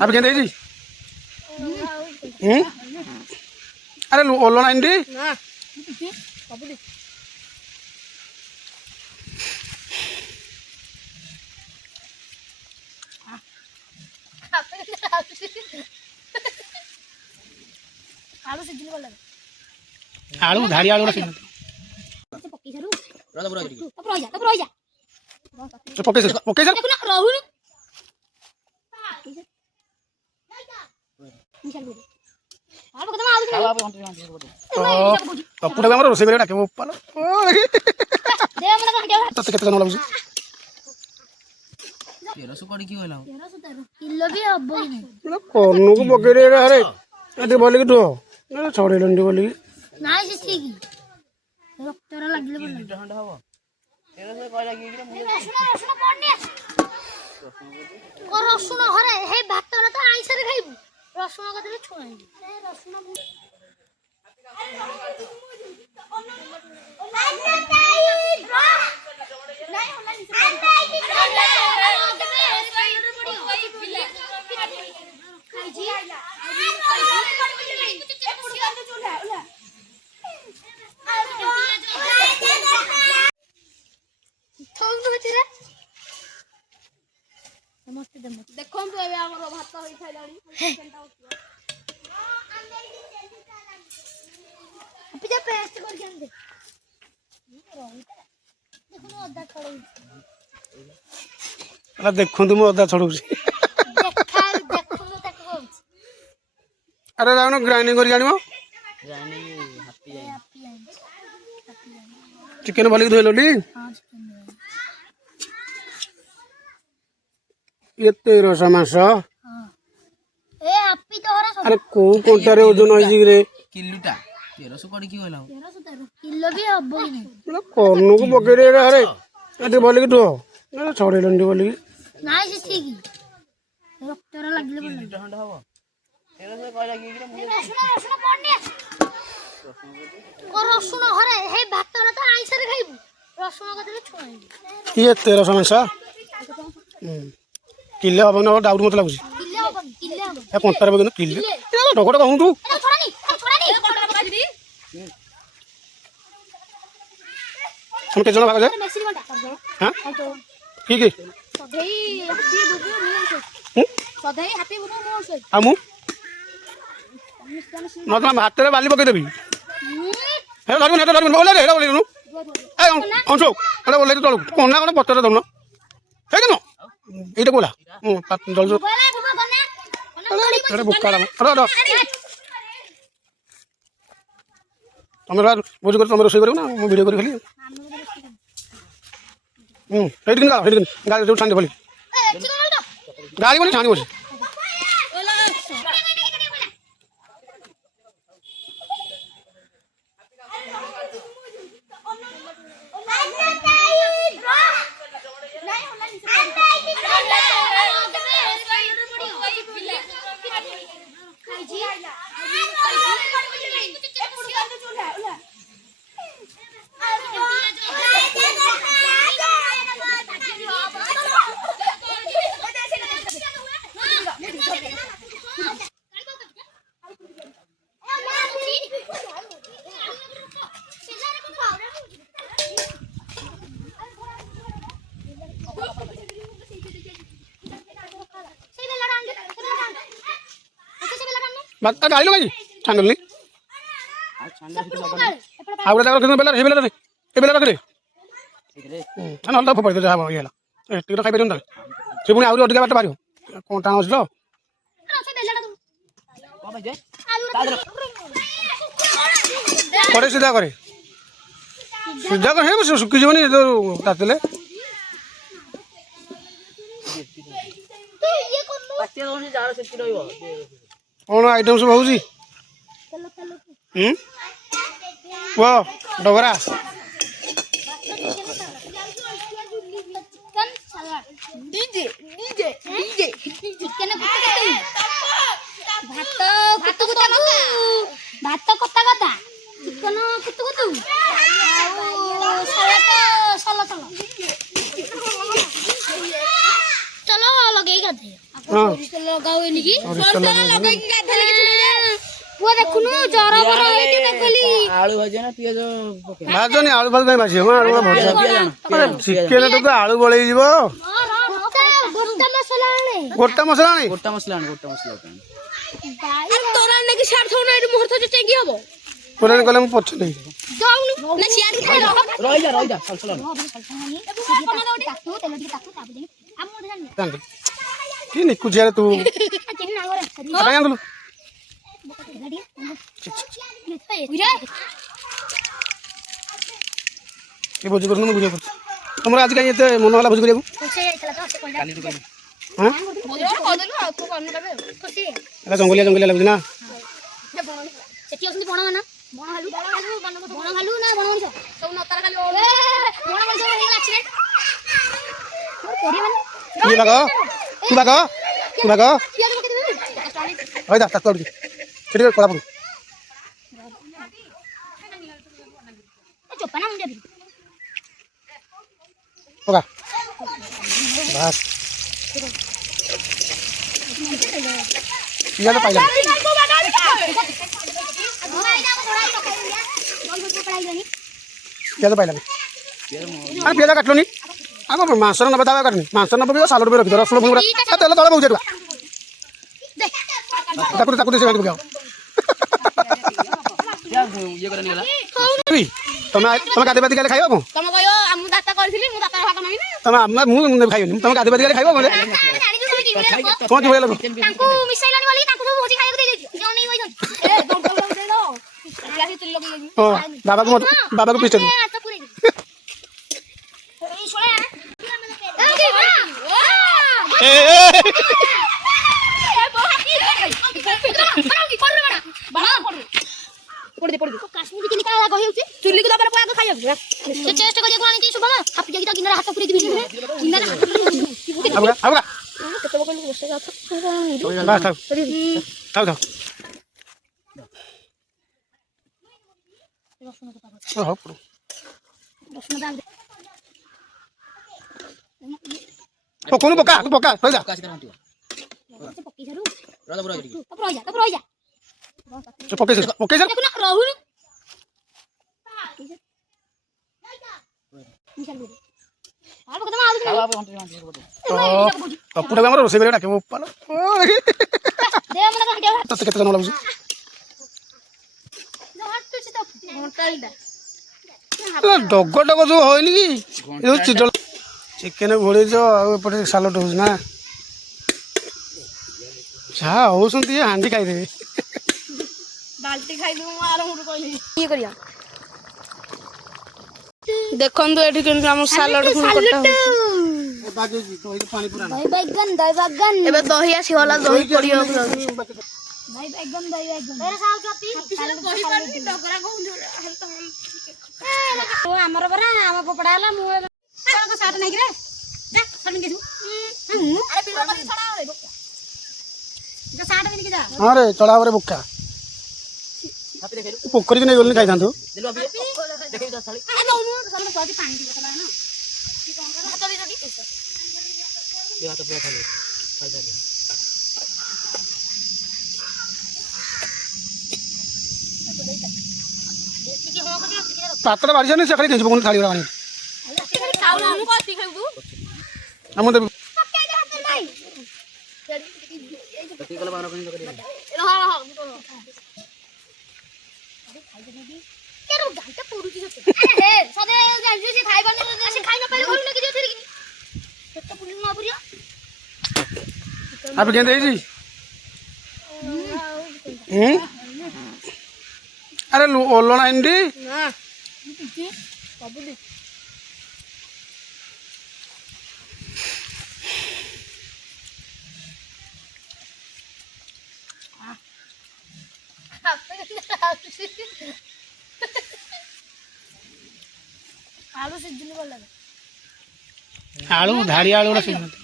आप क्या जी अरे ओलो ना इंडी आलू धारी आलू ना पके सर तपुटा भी रोसे बेले डाके पालो तते केते जन लागुଛି 1300 कोडी की होला किलो भी हबो कि नहीं कोनु को पके रे अरे एते बोले कि तो ना छोड़े लंडी बोले नाइ से ठीक डॉक्टर लागले बोल खंड हबो 1300 कहला की रसुन पड़ने और रसुन हरे हे भात रे तो आइस रे खाइबू रसुन कते छोड़ाई रसुन देखो भात होई खाइलानी पिजा पेस्ट करके आन दे देखो अदा छड़ई अरे देखो तुम अदा छड़ौছি देखा देखो तो तक हो अरे जानो ग्राइंडिंग कर जानिमो जानी हैप्पी जाई चिकन भली धोइ लोली हां ये 1300 मास हां ए हैप्पी तो हरा अरे को कोंटारे ओजन होई रे किलोटा 1300 कोडी की होला 1300 किलो भी हबो कि नहीं कोनु को पके रे अरे एते बोले कि तो ना छोड़े लंडी बोले नाइ से ठीक डॉक्टर लागले बोल खंड हबो 1300 कहला की रसुन पड़ने और रसुन हरे हे भात रे तो आइस रे खाइबू रसुन कते छोड़ाई ये 1300 मास किले अब ना डाउट मत लागुଛି किले ए कोंटारे बगे किले ढोकड़ कहूं तू छोड़ानी हम के जन भाग जाए मेसिन बंटा हां ठीक है सधई हैप्पी बुबू मोर सधई हैप्पी बुबू मोर हमु मतलब हाथ रे बाली पके देबी हे धरबो बोले रे बोले नु ए अंशो अरे बोले तो कोना कोना पत्तर दउन हे केनो एटा बोला जल जो अरे बुक्का अरे तुम बुझ कर तुम रोसे करो ना मु वीडियो कर खाली हेड गाड़ी जो छान दे बोली गाड़ी बोली छान बोली बात गाड़ी लो भाई छांडल नहीं आउरे जागर किन बेला हे बेला रे ए बेला रखले छान हल्दा फोपाई दे जा येला ए टिकट खाइ परिन से पुनी आउरे अधिका बात पारियो कोन टाण असलो करे सीधा करे हे सुखी जीवनी तो तातले कौन आइटम सब होउजी वो Dogra DJ DJ DJ chicken भात भात कता कता चिकन कुतु कुतु ଆଉ ସଲାଟ ସଲ ସଲ ଚलो ଲଗେଇ ଗାଧେ हाँ ଲଗାଉନି କି ସୋରିଷ ତେଲ ଲଗେଇକି ଗାଧେଇଲେ କିଛି ନାହିଁ ପୁଅ ଦେଖୁନୁ ଜର ବର ହେଇକି ଦେଖଲି ଆଳୁ ଭଜା ନା ପିଆଜ ପକେଇ ଭାଜନି ଆଳୁ ଫାଳୁ କାଇଁ ଭାଜିବ ମ ଆଳୁ ଭଜା ଚିକେନ ତ ଆଳୁ ବଳେଇଯିବ ଗୋଟା ମସଲା ଆଣେ ଗୋଟା ମସଲା ଆଣି ଗୋଟା ମସଲା ପାଇଁ ତୋରା ନେକି ଛାଡ ଥଉନ ଏଠି ମୁହୂର୍ତ୍ତ ଯେ ଟେଙ୍ଗି ହବ ଗୋଟା କଲେ ମୁଁ ପଛ ନେଇଯିବ ଯାଉନୁ ନା ସିଆଡେ ରହିଯା ସଲସଲ କି ନିକୁଝିଆରେ ତୁ କାଇଁ ଆଣିଥିଲୁ ଏ ଭୋଜି କରୁନୁ ମୁଁ ବୁଝିବାକୁ ପଡୁଛି ତମର ଆଜି କାହିଁ ଏତେ ମନ ହେଲା ଭୋଜି କରିବାକୁ ହଁ ଏଟା ଜଙ୍ଗଲିଆ ଜଙ୍ଗଲିଆ ଲାଗୁଛି ନା ସେଠି ଅଛନ୍ତି ବଣ ମାନ ବଣ ଭାଲୁ ନା ବଣ ମଣିଷ ସବୁ ନତାର ଖାଲି ବଣ ମଣିଷ ହେଇଗଲା ଆକ୍ସିଡେଣ୍ଟ କିଏ ବାଘ ତୁ ବାଘ ହଇଦା ତାକୁ ଆଡୁଛି ସେଠି କଳା ପଡୁ ଚୋପା ନା ମୁଣ୍ଡିଆ ପକା ବାସ୍ ପିଆଜ ପାଇଲା ପିଆଜ ପାଇଲାନି ଆରେ ପିଆଜ କାଟିଲନି ଆଗ ମାଂସର ନେବେ ତାକୁ କାଟନି ମାଂସ ନ ପକେଇବ ସାଲଡ଼ ବି ରଖିଦ ରସୁଣ ପୁରା ତେଲ ତଳେ ବହୁଛି ତାକୁ ଦେଇ ସେମିତି ପକାଅ ଇଏ করে নিগলা ତମେ ଗାଧି ପାଧି ଖାଇଲେ ଖାଇବ କଣ ତମେ କହିବ ମୁଁ ଦାତା କରିଥିଲି ମୁଁ ଦାତା ଭାଗ ମାଗିନି ମୁଁ ଖାଇବନି ତମେ ଗାଧି ପାଧି ଖାଇବ କଣ କଣ କି ଭଳିଆ ଲୋକ ତାଙ୍କୁ ମିଶାଇଲାନି ବୋଲି ତାଙ୍କୁ ସବୁ ଭୋଜି ଖାଇବାକୁ ଦେଇଦେଇଛି ଜଣ ନେଇ ବଇଛନ୍ତି ଏ ଦମ ଦମ ଦେଇ ଦो ଲାଠି ତେଲ ଲଗେଇ ହଁ ବାବାକୁ ପିଷ୍ଟ ଏଇ ଶୋଳା କାଶ୍ମୀର କି ନିକା କହି ହେଉଛି ଚୁଲି କୁ ଦବାର ପକା ଖାଇବାକୁ ସେ ଚେଷ୍ଟ କରିବାକୁ ଆଣିଛି ଶୁଭମ ହାପି ଯାଇକି ତା ଗିନାରେ ହାତ ପୁରେଇ ଦିବି ଗିନାରେ ହାତ ପୁରେଇ କେତେ ବକଲ ବସେ ଯାଉ ଥାଉ ରସୁଣ କଟା ହଉ ରସୁଣ ଦାଉ ଦେ ପକଉନୁ ପକା ରହିଯା কাশি দাও আন্টি ପକେଇ ସାରୁ রাজা বড় দিকে ତାପରେ ରହିଯା ପକେଇ ସାର ଦେଖୁନ ରହୁନୁ ତପୁଟାକୁ ଆମର ରୋଷେଇ କରିବା ଡାକିବ ତତେ କେତେ ଜଣ ଲାଗୁଛି ଡଗ ଯୋଉ ହଏନି କି ଚିକେନ ଘୋଳେଇଛ ଆଉ ଏପଟେ ସାଲଟ ହଉଛି ନା ଯାହା ହଉଛନ୍ତି ହାଣ୍ଡି ଖାଇଦେବେ ବାଲ୍ଟି ଖାଇଦେବୁ ମୁଁ ଆରମ୍ଭରୁ କହିଲି ଇଏ କରିବା ଦେଖନ୍ତୁ ଏଠି କେମିତି ଆମ ସାଲାଡ ଫୁଲ କଟା ହଉଛି ଏବେ ଦହି ଆସିଗଲା ଦହି ପଡିବାକୁ ଯାଉଛି ଆମର ପରା ଆମ ପପଡା ହେଲା ମୁଁ ସାର୍ଟ ନାଇକି ରେ ହଁ ରେ ଚଳା ପରେ ବୁକା ପୋଖରୀକି ନେଇ ଗଲି ଖାଇଥାନ୍ତୁ দিলু আপনি দেখেই তো থালি ये हाथ पे थाली खाई दे ପାତ୍ର ବାଢିଛନି ସେ ଖାଲି ଦେଇଯିବ ପୁଣି ଥାଳି ଆଣି ଆମ ଦେବୁ पति कल बाहर कहीं तो कर आप केंद्र जी अरे ओलना इंडी आलू धाड़ी आलू